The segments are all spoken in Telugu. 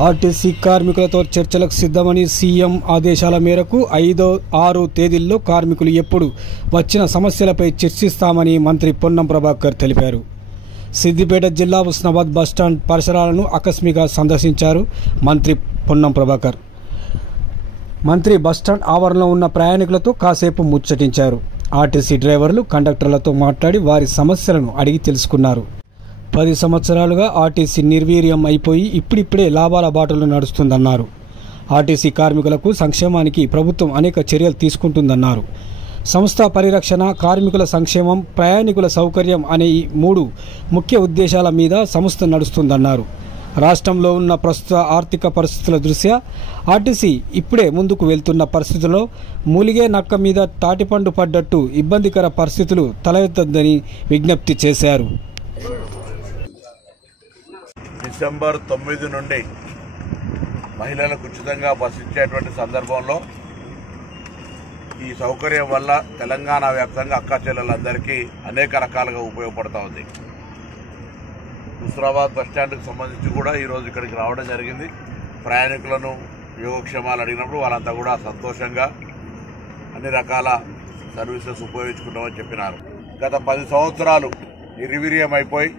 ఆర్టీసీ కార్మికులతో చర్చలకు సిద్ధమని సీఎం ఆదేశాల మేరకు 5, 6 తేదీల్లో కార్మికులు ఎప్పుడు వచ్చిన సమస్యలపై చర్చిస్తామని మంత్రి పొన్నం ప్రభాకర్ తెలిపారు. సిద్దిపేట జిల్లా హుస్నాబాద్ బస్టాండ్ పరిసరాలను ఆకస్మికంగా సందర్శించారు మంత్రి పొన్నం ప్రభాకర్. మంత్రి బస్టాండ్ ఆవరణలో ఉన్న ప్రయాణికులతో కాసేపు ముచ్చటించారు. ఆర్టీసీ డ్రైవర్లు, కండక్టర్లతో మాట్లాడి వారి సమస్యలను అడిగి తెలుసుకున్నారు. 10 సంవత్సరాలుగా ఆర్టీసీ నిర్వీర్యం అయిపోయి ఇప్పుడిప్పుడే లాభాల బాటలో నడుస్తుందన్నారు. ఆర్టీసీ కార్మికులకు సంక్షేమానికి ప్రభుత్వం అనేక చర్యలు తీసుకుంటుందన్నారు. సంస్థ పరిరక్షణ, కార్మికుల సంక్షేమం, ప్రయాణికుల సౌకర్యం అనే ఈ 3 ముఖ్య ఉద్దేశాల మీద సంస్థ నడుస్తుందన్నారు. రాష్ట్రంలో ఉన్న ప్రస్తుత ఆర్థిక పరిస్థితుల దృష్ట్యా ఆర్టీసీ ఇప్పుడే ముందుకు వెళ్తున్న పరిస్థితుల్లో మూలిగే నక్క మీద తాటిపండు పడ్డట్టు ఇబ్బందికర పరిస్థితులు తలెత్తొద్దని విజ్ఞప్తి చేశారు. డిసెంబర్ 9 నుండి మహిళలకు ఉచితంగా బస్సు ఇచ్చేటువంటి సందర్భంలో ఈ సౌకర్యం వల్ల తెలంగాణ వ్యాప్తంగా అక్కా చెల్లెలందరికీ అనేక రకాలుగా ఉపయోగపడుతూ ఉంది. హుస్నాబాద్ బస్టాండ్కి సంబంధించి కూడా ఈరోజు ఇక్కడికి రావడం జరిగింది. ప్రయాణికులను యోగక్షేమాలు అడిగినప్పుడు వాళ్ళంతా కూడా సంతోషంగా అన్ని రకాల సర్వీసెస్ ఉపయోగించుకుంటామని చెప్పినారు. గత 10 సంవత్సరాలు నిర్వీర్యం అయిపోయి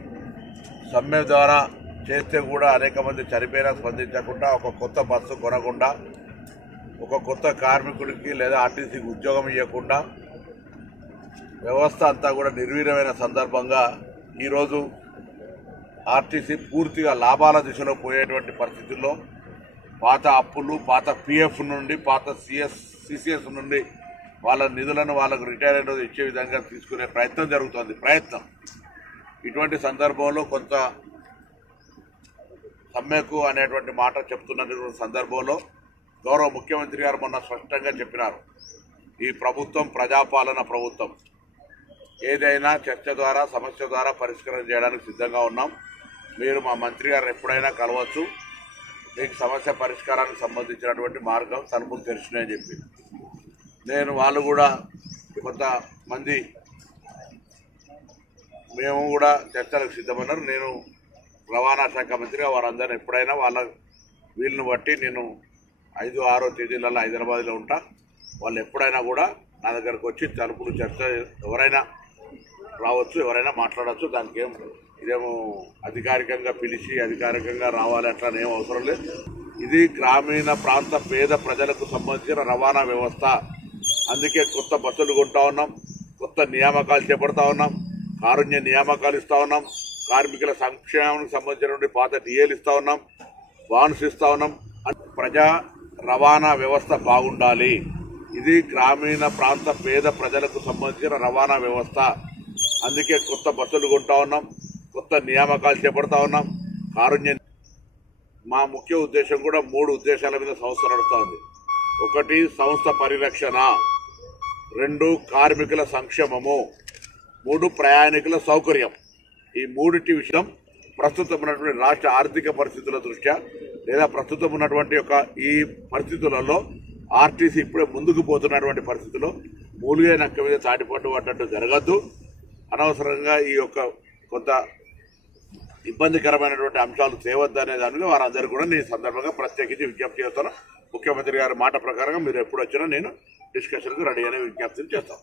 సమ్మె ద్వారా చేస్తే కూడా అనేక మంది చనిపోయినా స్పందించకుండా, ఒక కొత్త బస్సు కొనకుండా, ఒక కొత్త కార్మికుడికి లేదా ఆర్టీసీకి ఉద్యోగం ఇవ్వకుండా వ్యవస్థ అంతా కూడా నిర్వీర్యమైన సందర్భంగా ఈరోజు ఆర్టీసీ పూర్తిగా లాభాల దిశలో పోయేటువంటి పరిస్థితుల్లో పాత అప్పులు, పాత పిఎఫ్ నుండి, పాత సిసిఎస్ నుండి వాళ్ళ నిధులను వాళ్ళకు రిటైర్ అయిన రోజు ఇచ్చే విధంగా తీసుకునే ప్రయత్నం జరుగుతుంది. ఇటువంటి సందర్భంలో కొంత సమ్మెకు అనేటువంటి మాట చెప్తున్నటువంటి సందర్భంలో గౌరవ ముఖ్యమంత్రి గారు మొన్న స్పష్టంగా చెప్పినారు, ఈ ప్రభుత్వం ప్రజాపాలన ప్రభుత్వం, ఏదైనా చర్చ ద్వారా, సమస్య ద్వారా పరిష్కారం చేయడానికి సిద్ధంగా ఉన్నాం. మీరు మా మంత్రి గారు ఎప్పుడైనా కలవచ్చు, మీకు సమస్య పరిష్కారానికి సంబంధించినటువంటి మార్గం తలుపులు తెరిచినాయని చెప్పి వాళ్ళు కూడా కొంతమంది మేము కూడా చర్చలకు సిద్ధమన్నారు. నేను రవాణా శాఖ మంత్రిగా వారందరూ ఎప్పుడైనా వాళ్ళ వీళ్ళని బట్టి నేను 5, 6 తేదీలలో హైదరాబాద్లో ఉంటా. వాళ్ళు ఎప్పుడైనా కూడా నా దగ్గరకు వచ్చి తలుపులు చర్చ ఎవరైనా రావచ్చు, ఎవరైనా మాట్లాడవచ్చు. దానికి ఇదేమో అధికారికంగా పిలిచి అధికారికంగా రావాలి అట్లానేం అవసరం లేదు. ఇది గ్రామీణ ప్రాంత పేద ప్రజలకు సంబంధించిన రవాణా వ్యవస్థ. అందుకే కొత్త బస్సులు కొంటా ఉన్నాం, కొత్త నియామకాలు చేపడతా ఉన్నాం, కారుణ్య నియామకాలు ఇస్తా ఉన్నాం, కార్మికుల సంక్షేమానికి సంబంధించినటువంటి పాత డిఏలు ఇస్తా ఉన్నాం, బాండ్స్ ఇస్తా ఉన్నాం. ప్రజా రవాణా వ్యవస్థ బాగుండాలి. ఇది గ్రామీణ ప్రాంత పేద ప్రజలకు సంబంధించిన రవాణా వ్యవస్థ. అందుకే కొత్త బస్సులు కొంటా ఉన్నాం, కొత్త నియామకాలు చేపడతా ఉన్నాం, కారుణ్య. మా ముఖ్య ఉద్దేశం కూడా 3 ఉద్దేశాల మీద సంస్థ నడుస్తూ ఉంది. 1 సంస్థ పరిరక్షణ, 2 కార్మికుల సంక్షేమము, 3 ప్రయాణికుల సౌకర్యం. ఈ 3 విషయం ప్రస్తుతం ఉన్నటువంటి రాష్ట్ర ఆర్థిక పరిస్థితుల దృష్ట్యా లేదా ప్రస్తుతం ఉన్నటువంటి ఈ పరిస్థితులలో ఆర్టీసీ ఇప్పుడే ముందుకు పోతున్నటువంటి పరిస్థితుల్లో మూలిగే నక్క మీద తాటిపట్టు పడ్డట్టు జరగద్దు. అనవసరంగా ఈ కొంత ఇబ్బందికరమైనటువంటి అంశాలు తేవద్దనే దాని మీద వారందరూ కూడా నేను సందర్భంగా ప్రత్యేకించి విజ్ఞప్తి చేస్తాను. ముఖ్యమంత్రి గారి మాట ప్రకారంగా మీరు ఎప్పుడు వచ్చినా నేను డిస్కషన్కు రెడీ అనే విజ్ఞప్తిని చేస్తాను.